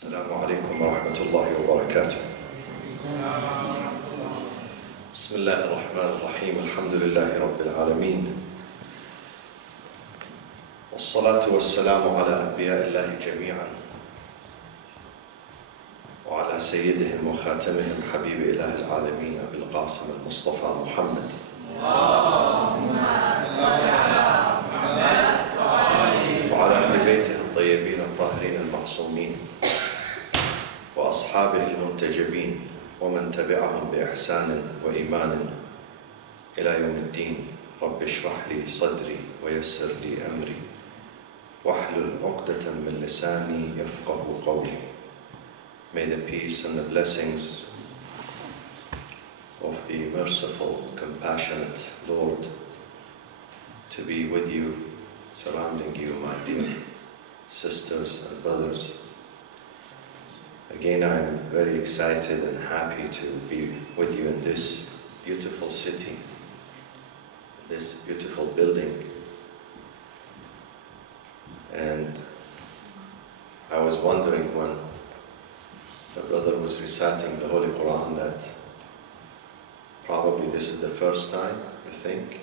السلام عليكم ورحمة الله وبركاته. بسم الله الرحمن الرحيم. الحمد لله رب العالمين، والصلاة والسلام على أنبياء الله جميعا وعلى سيدهم وخاتمهم حبيب إله العالمين أبي القاسم المصطفى محمد. وعلى أهل بيته الطيبين الطاهرين المعصومين وأصحابه المنتجبين ومن تبعهم بإحسان وإيمان إلى يوم الدين. رب اشرح لي صدري ويسر لي أمري واحلل عقدة من لساني يفقه قولي. May the peace and the blessings of the merciful, compassionate Lord to be with you, surrounding you, my dear sisters and brothers. Again, I'm very excited and happy to be with you in this beautiful city, this beautiful building. And I was wondering when the brother was reciting the Holy Quran that probably this is the first time, I think,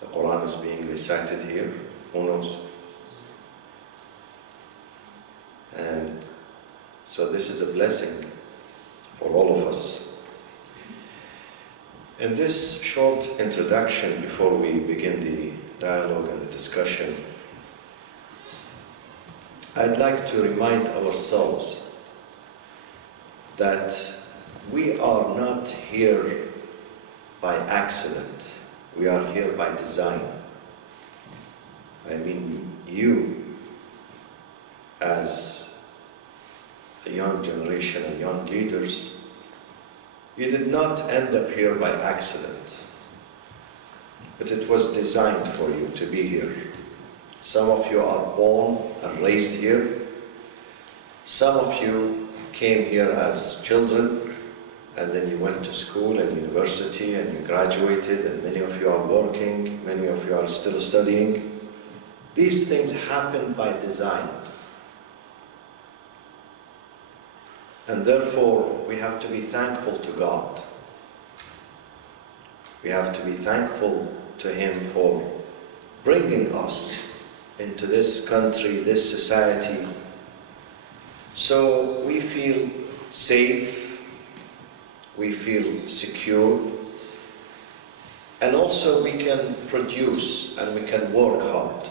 the Quran is being recited here. Who knows? And so this is a blessing for all of us. In this short introduction, before we begin the dialogue and the discussion, I'd like to remind ourselves that we are not here by accident. We are here by design. I mean, you as a young generation and young leaders, you did not end up here by accident, but it was designed for you to be here. Some of you are born and raised here. Some of you came here as children, and then you went to school and university and you graduated, and many of you are working, many of you are still studying. These things happen by design. And therefore, we have to be thankful to God. We have to be thankful to Him for bringing us into this country, this society, so we feel safe, we feel secure, and also we can produce and we can work hard.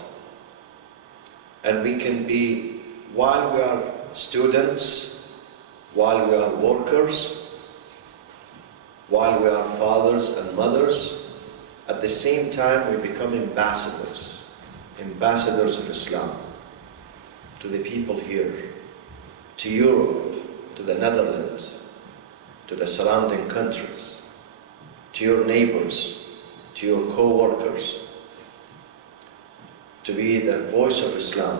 And we can be, while we are students, while we are workers, while we are fathers and mothers, at the same time we become ambassadors of Islam to the people here, to Europe, to the Netherlands, to the surrounding countries, to your neighbors, to your co-workers, to be the voice of Islam.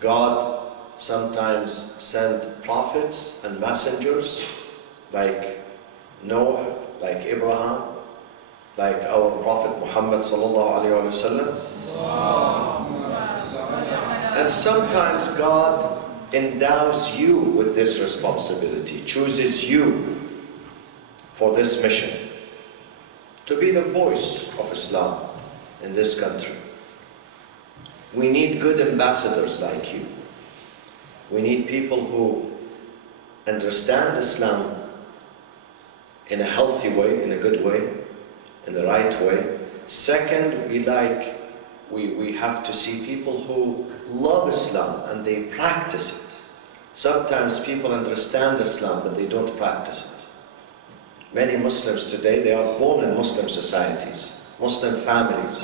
God sometimes sent prophets and messengers like Noah, like Abraham, like our Prophet Muhammad sallallahu alaihi wasallam. And sometimes God endows you with this responsibility, chooses you for this mission, to be the voice of Islam in this country. We need good ambassadors like you. We need people who understand Islam in a healthy way, in a good way, in the right way. Second, we have to see people who love Islam and they practice it. Sometimes people understand Islam but they don't practice it. Many Muslims today, they are born in Muslim societies, Muslim families.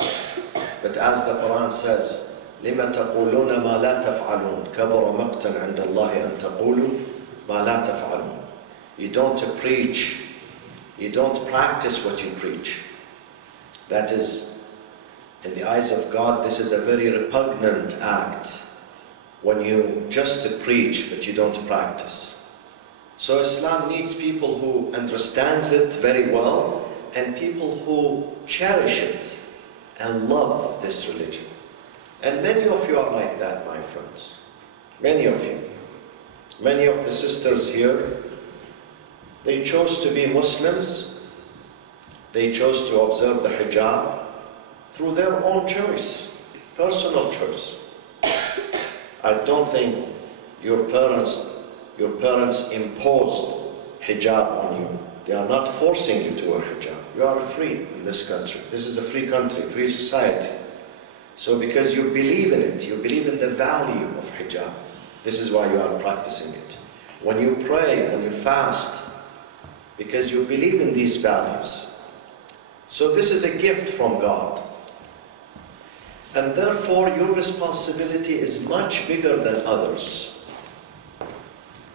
But as the Quran says, لِمَ تَقُولُونَ مَا لَا تَفْعَلُونَ كَبُرَ مَقْتًا عِنْدَ اللَّهِ أَن تَقُولُوا مَا لَا تَفْعَلُونَ. You don't preach, you don't practice what you preach. That is, in the eyes of God, this is a very repugnant act, when you just preach but you don't practice. So Islam needs people who understand it very well and people who cherish it and love this religion. And many of you are like that, my friends. Many of you. Many of the sisters here, they chose to be Muslims. They chose to observe the hijab through their own choice, personal choice. I don't think your parents imposed hijab on you. They are not forcing you to wear hijab. You are free in this country. This is a free country, free society. So because you believe in it, you believe in the value of hijab, this is why you are practicing it. When you pray, when you fast, because you believe in these values. So this is a gift from God. And therefore your responsibility is much bigger than others.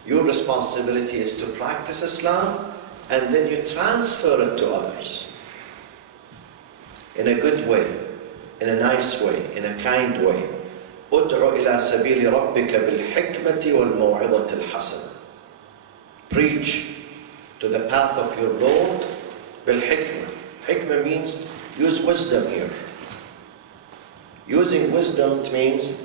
Your responsibility is to practice Islam, and then you transfer it to others. In a good way, in a nice way, in a kind way. ادع إلى سبيل ربك بالحكمة والموعظة الحسنة. Preach to the path of your Lord بالحكمة. Hikmah means use wisdom here. Using wisdom means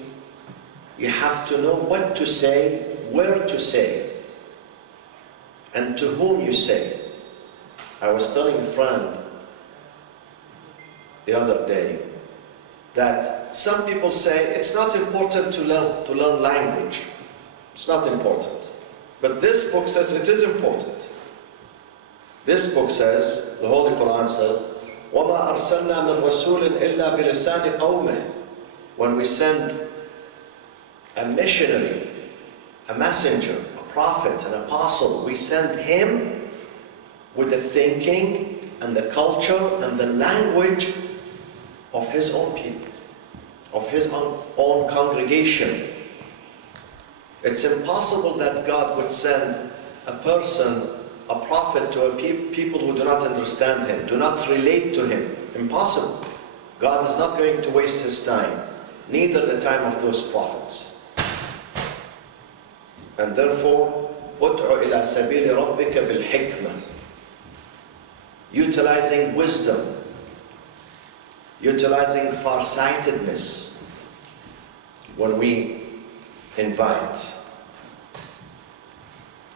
you have to know what to say, where to say, and to whom you say. I was telling a friend the other day that some people say it's not important to learn language. It's not important. But this book says it is important. This book says, the Holy Quran says, وَمَا أَرْسَلْنَا مِن رَسُولٍ إِلَّا بِلِسَانِ قَوْمِهِ. When we send a missionary, a messenger, a prophet, an apostle, we send him with the thinking and the culture and the language of his own people, of his own congregation. It's impossible that God would send a person, a prophet, to people who do not understand him, do not relate to him. Impossible. God is not going to waste his time, neither the time of those prophets. And therefore, ادع إلى سبيل ربك بالحكمة. Utilizing wisdom, utilizing farsightedness when we invite.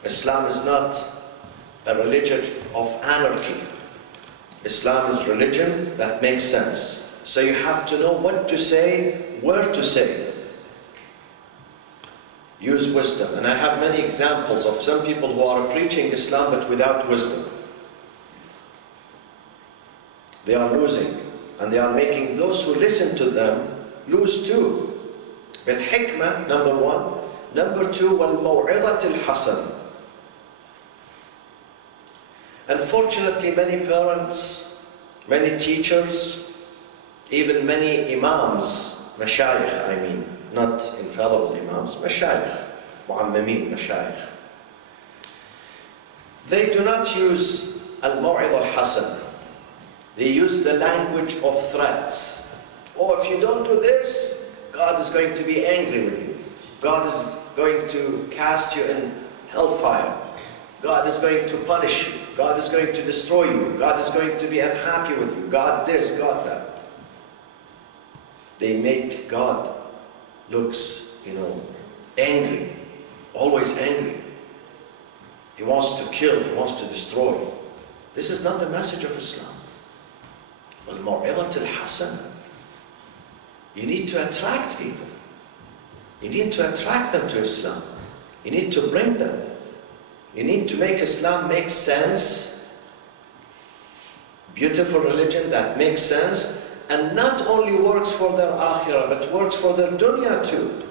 Islam is not a religion of anarchy. Islam is religion that makes sense. So you have to know what to say, where to say. Use wisdom. And I have many examples of some people who are preaching Islam but without wisdom. They are losing. And they are making those who listen to them lose too. Bil-hikmah, number one. Number two, wal-maw'idat al-hasan. Unfortunately, many parents, many teachers, even many imams, mashayikh I mean, not infallible imams, mashayikh, mu'ammamin, mashayikh. They do not use al-maw'id al-hasan. They use the language of threats. Oh, if you don't do this, God is going to be angry with you. God is going to cast you in hellfire. God is going to punish you. God is going to destroy you. God is going to be unhappy with you. God this, God that. They make God looks, angry, always angry. He wants to kill, he wants to destroy. This is not the message of Islam. Al-Maw'idat al-Hasan. You need to attract people. You need to attract them to Islam. You need to bring them. You need to make Islam make sense. Beautiful religion that makes sense and not only works for their akhirah but works for their dunya too.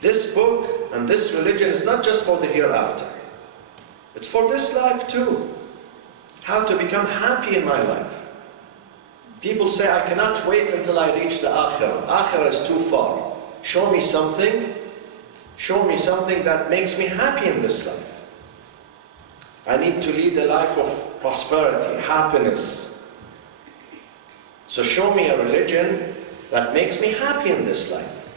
This book and this religion is not just for the hereafter. It's for this life too. How to become happy in my life. People say, I cannot wait until I reach the akhirah. Akhirah is too far. Show me something that makes me happy in this life. I need to lead a life of prosperity, happiness. So show me a religion that makes me happy in this life.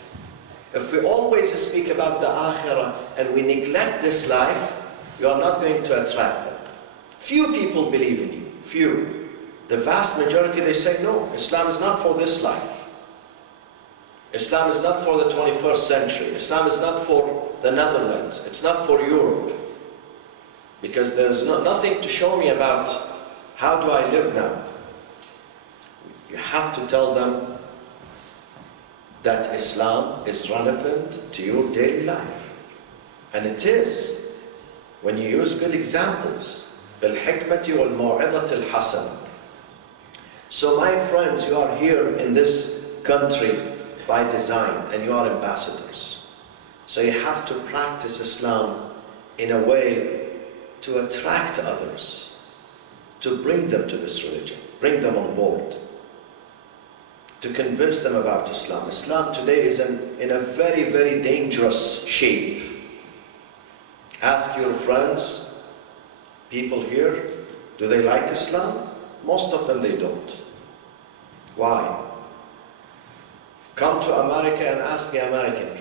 If we always speak about the akhirah and we neglect this life, you are not going to attract them. Few people believe in you, few. The vast majority, they say, no, Islam is not for this life. Islam is not for the 21st century. Islam is not for the Netherlands. It's not for Europe. Because there is nothing to show me about how do I live now. You have to tell them that Islam is relevant to your daily life. And it is. When you use good examples. بِالْحِكْمَةِ وَالْمَوْعِظَةِ الْحَسَنَةِ. So my friends, you are here in this country by design, and you are ambassadors. So you have to practice Islam in a way to attract others, to bring them to this religion, bring them on board, to convince them about Islam. Islam today is in a very, very dangerous shape. Ask your friends, people here, do they like Islam? Most of them, they don't. Why? Come to America and ask the American people.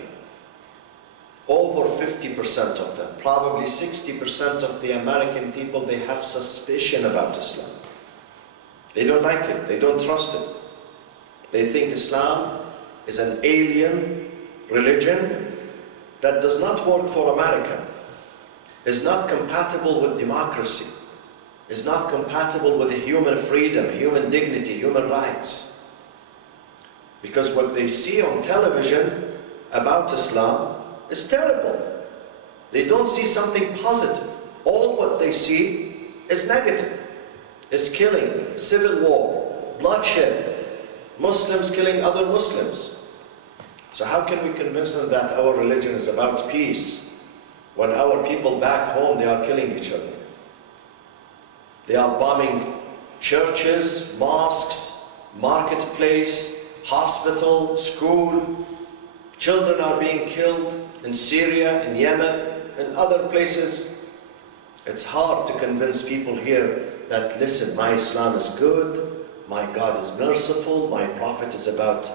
Over 50% of them, probably 60% of the American people, they have suspicion about Islam. They don't like it, they don't trust it. They think Islam is an alien religion that does not work for America, is not compatible with democracy, is not compatible with human freedom, human dignity, human rights. Because what they see on television about Islam is terrible. They don't see something positive. All what they see is negative. Is killing, civil war, bloodshed, Muslims killing other Muslims. So how can we convince them that our religion is about peace when our people back home, they are killing each other? They are bombing churches, mosques, marketplace, hospital, school. Children are being killed in Syria, in Yemen, and other places. It's hard to convince people here that, listen, my Islam is good, my God is merciful, my Prophet is about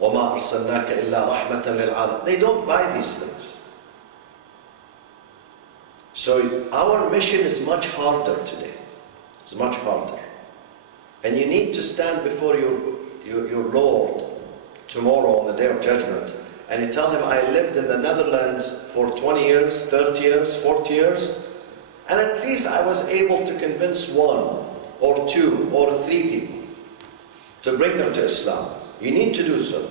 وَمَا أَرْسَلْنَاكَ إِلَّا رَحْمَةً لِلْعَالَمِينَ. They don't buy these things. So our mission is much harder today. It's much harder. And you need to stand before your Lord tomorrow on the Day of Judgment, and you tell him, I lived in the Netherlands for 20 years, 30 years, 40 years, and at least I was able to convince 1 or 2 or 3 people to bring them to Islam. You need to do so.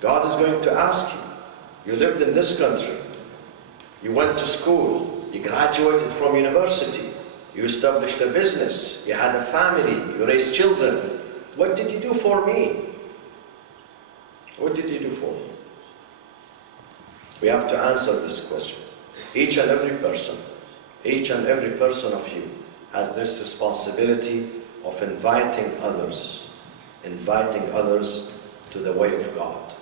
God is going to ask you. You lived in this country. You went to school. You graduated from university. You established a business. You had a family. You raised children. What did you do for me? What did you do for me? We have to answer this question. Each and every person of you has this responsibility of inviting others to the way of God,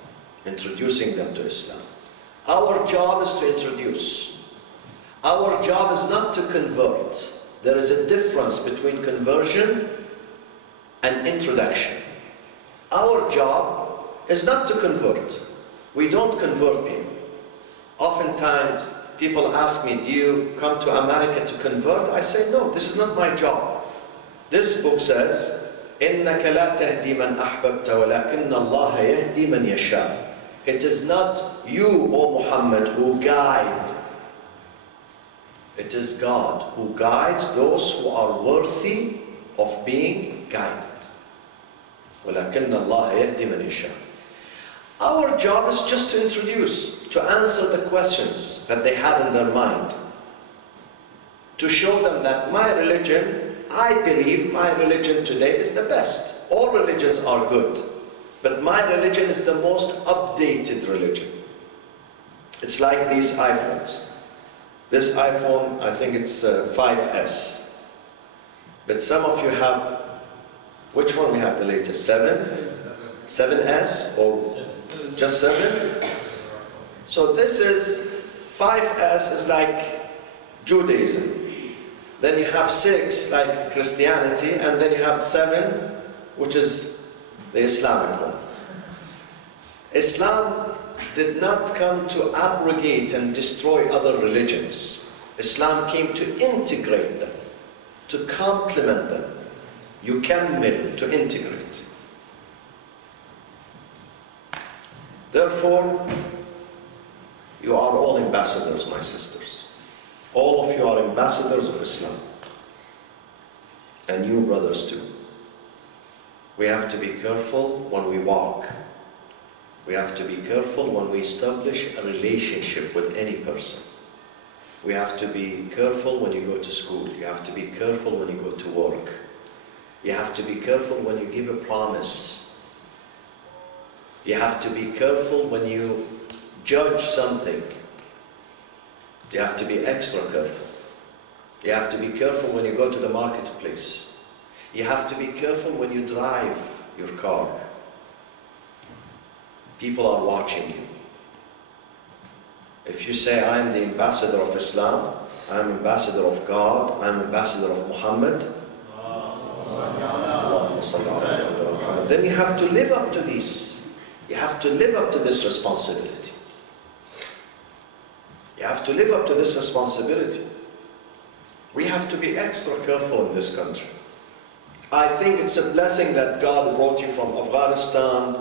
introducing them to Islam. Our job is to introduce. Our job is not to convert. There is a difference between conversion and introduction. Our job is not to convert. We don't convert people. Oftentimes, people ask me, do you come to America to convert? I say, no, this is not my job. This book says, إِنَّكَ لَا تَهْدِي مَنْ أَحْبَبْتَ وَلَكِنَّ اللَّهَ يَهْدِي مَنْ يَشَاءُ. It is not you, O Muhammad, who guide. It is God who guides those who are worthy of being guided. وَلَكِنَّ اللَّهَ يَهْدِي مَنْ يَشَاءُ. Our job is just to introduce, to answer the questions that they have in their mind, to show them that my religion, I believe my religion today is the best. All religions are good, but my religion is the most updated religion. It's like these iPhones. This iPhone, I think it's 5S. But some of you have, which one we have the latest? 7? 7S or just 7? So this is, 5S is like Judaism. Then you have 6 like Christianity, and then you have 7, which is the Islamic one. Islam did not come to abrogate and destroy other religions. Islam came to integrate them, to complement them. Yukammil, to integrate. Therefore, you are all ambassadors, my sisters. All of you are ambassadors of Islam. And you brothers too. We have to be careful when we walk. We have to be careful when we establish a relationship with any person. We have to be careful when you go to school. You have to be careful when you go to work. You have to be careful when you give a promise. You have to be careful when you judge something. You have to be extra careful. You have to be careful when you go to the marketplace. You have to be careful when you drive your car. People are watching you. If you say, I am the ambassador of Islam, I am ambassador of God, I am ambassador of Muhammad, then you have to live up to these. You have to live up to this responsibility. You have to live up to this responsibility. We have to be extra careful in this country. I think it's a blessing that God brought you from Afghanistan,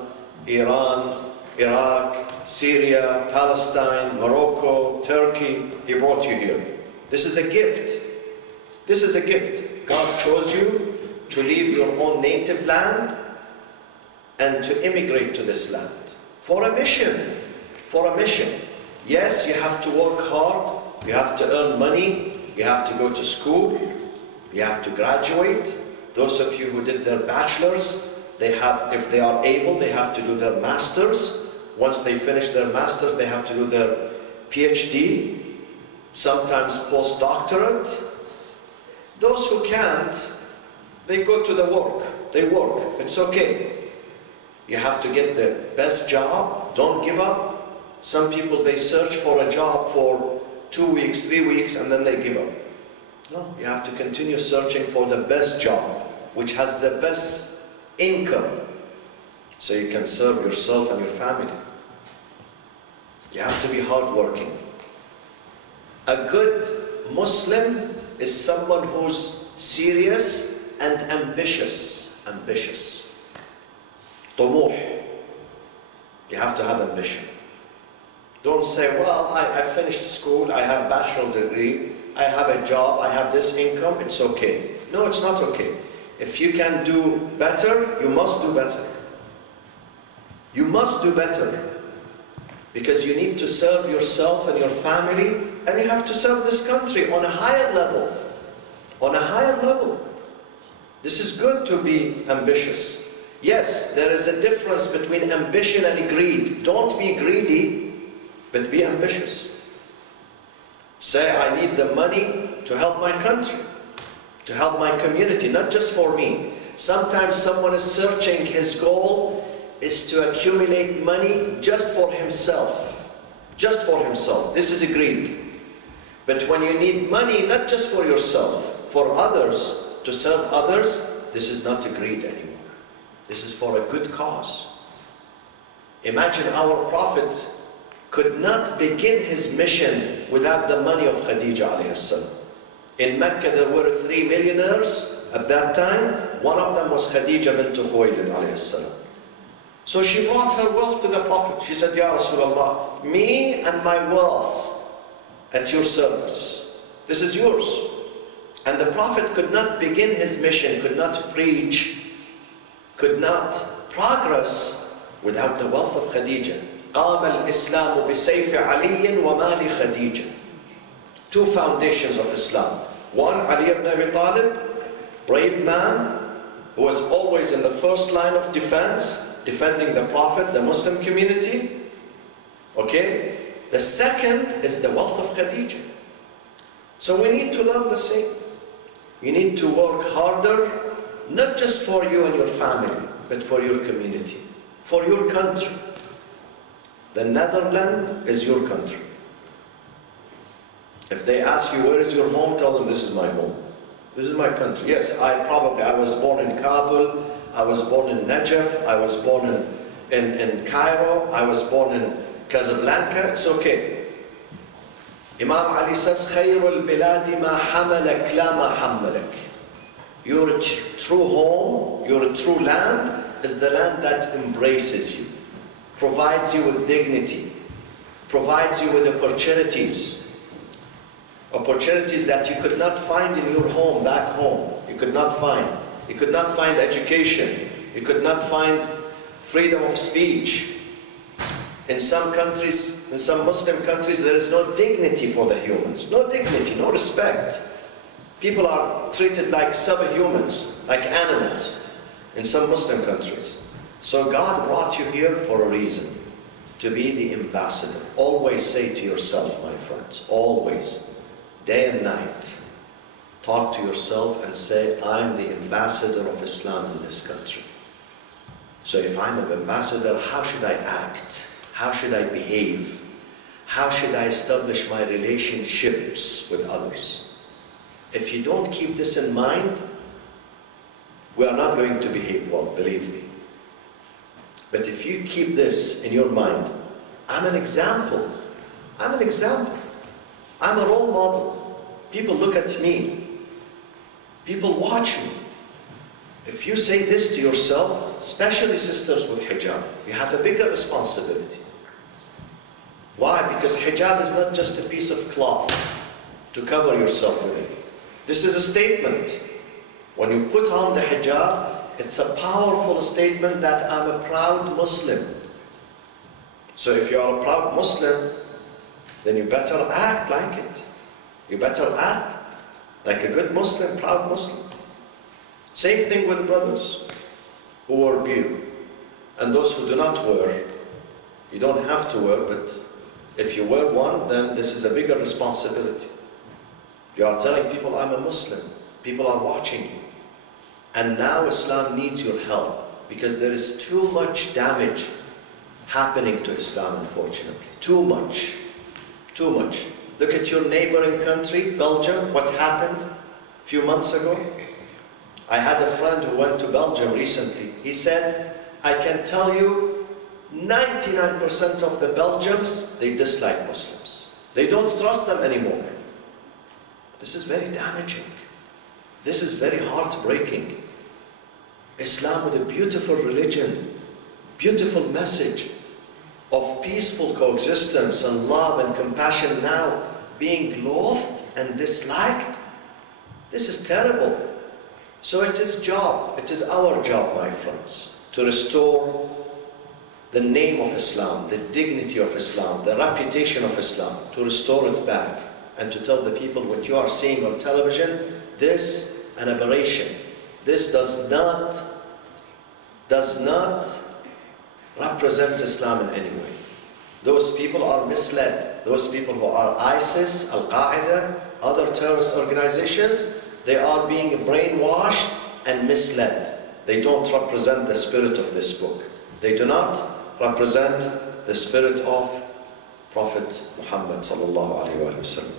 Iran, Iraq, Syria, Palestine, Morocco, Turkey. He brought you here. This is a gift. This is a gift. God chose you to leave your own native land and to immigrate to this land for a mission. For a mission. Yes, you have to work hard. You have to earn money. You have to go to school. You have to graduate. Those of you who did their bachelor's, they have, if they are able, they have to do their master's. Once they finish their master's, they have to do their PhD, sometimes postdoctorate. Those who can't, they go to the work. They work. It's okay. You have to get the best job. Don't give up. Some people, they search for a job for 2 weeks, 3 weeks, and then they give up. No, you have to continue searching for the best job, which has the best income, so you can serve yourself and your family. You have to be hardworking. A good Muslim is someone who's serious and ambitious. Ambitious. طموح. You have to have ambition. Don't say, well, I finished school, I have a bachelor degree, I have a job, I have this income, it's okay. No, it's not okay. If you can do better, you must do better. You must do better. Because you need to serve yourself and your family, and you have to serve this country on a higher level. On a higher level. This is good to be ambitious. Yes, there is a difference between ambition and greed. Don't be greedy, but be ambitious. Say, I need the money to help my country, to help my community, not just for me. Sometimes someone is searching, his goal is to accumulate money just for himself. Just for himself. This is a greed. But when you need money, not just for yourself, for others, to serve others, this is not a greed anymore. This is for a good cause. Imagine our Prophet could not begin his mission without the money of Khadija alayhi salam. In Mecca there were 3 millionaires at that time. One of them was Khadija bint Khuwaylid alayhi salam. So she brought her wealth to the Prophet. She said, Ya Rasulullah, me and my wealth at your service. This is yours. And the Prophet could not begin his mission, could not preach, could not progress without the wealth of Khadija. قام الإسلام بسيف علي ومال خديجة. 2 foundations of Islam. One, Ali ibn Abi Talib, brave man, who was always in the first line of defense, defending the Prophet, the Muslim community. Okay? The second is the wealth of Khadija. So we need to love the same. You need to work harder, not just for you and your family, but for your community, for your country. The Netherlands is your country. If they ask you, where is your home? Tell them, this is my home. This is my country. Yes, I was born in Kabul, I was born in Najaf, I was born in Cairo, I was born in Casablanca. It's okay. Imam Ali says, خَيْرُ الْبِلَادِ مَا حَمَلَكْ لَا مَا حَمَّلَكْ. Your true home, your true land, is the land that embraces you. provides you with dignity, provides you with opportunities. Opportunities that you could not find in your home, back home. You could not find. You could not find education. You could not find freedom of speech. In some countries, in some Muslim countries, there is no dignity for the humans. No dignity, no respect. People are treated like subhumans, like animals, in some Muslim countries. So God brought you here for a reason, to be the ambassador. Always say to yourself, my friends, always, day and night, talk to yourself and say, I'm the ambassador of Islam in this country. So if I'm an ambassador, how should I act? How should I behave? How should I establish my relationships with others? If you don't keep this in mind, we are not going to behave well, believe me. But if you keep this in your mind, I'm an example. I'm an example. I'm a role model. People look at me. People watch me. If you say this to yourself, especially sisters with hijab, you have a bigger responsibility. Why? Because hijab is not just a piece of cloth to cover yourself with it. This is a statement. When you put on the hijab, it's a powerful statement that I'm a proud Muslim. So if you are a proud Muslim, then you better act like it. You better act like a good Muslim, proud Muslim. Same thing with brothers who wear beard. And those who do not wear, you don't have to wear, but if you wear one, then this is a bigger responsibility. You are telling people, I'm a Muslim. People are watching you. And now Islam needs your help, because there is too much damage happening to Islam, unfortunately. Too much. Too much. Look at your neighboring country, Belgium, what happened a few months ago. I had a friend who went to Belgium recently. He said, I can tell you 99% of the Belgians, they dislike Muslims. They don't trust them anymore. This is very damaging. This is very heartbreaking. Islam with a beautiful religion, beautiful message of peaceful coexistence and love and compassion, now being loathed and disliked. This is terrible. So it is our job, my friends, to restore the name of Islam, the dignity of Islam, the reputation of Islam, to restore it back and to tell the people what you are seeing on television, this an aberration. This does not represent Islam in any way. Those people are misled. Those people who are ISIS, Al-Qaeda, other terrorist organizations, they are being brainwashed and misled. They don't represent the spirit of this book. They do not represent the spirit of Prophet Muhammad sallallahu alaihi wasallam.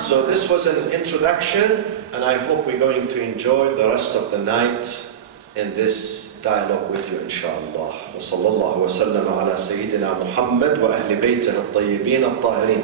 So this was an introduction, and I hope we're going to enjoy the rest of the night in this dialogue with you, inshallah. Wa sallallahu wa sallam ala Sayyidina Muhammad wa ahli baytihi at-tayyibin at-tahirin.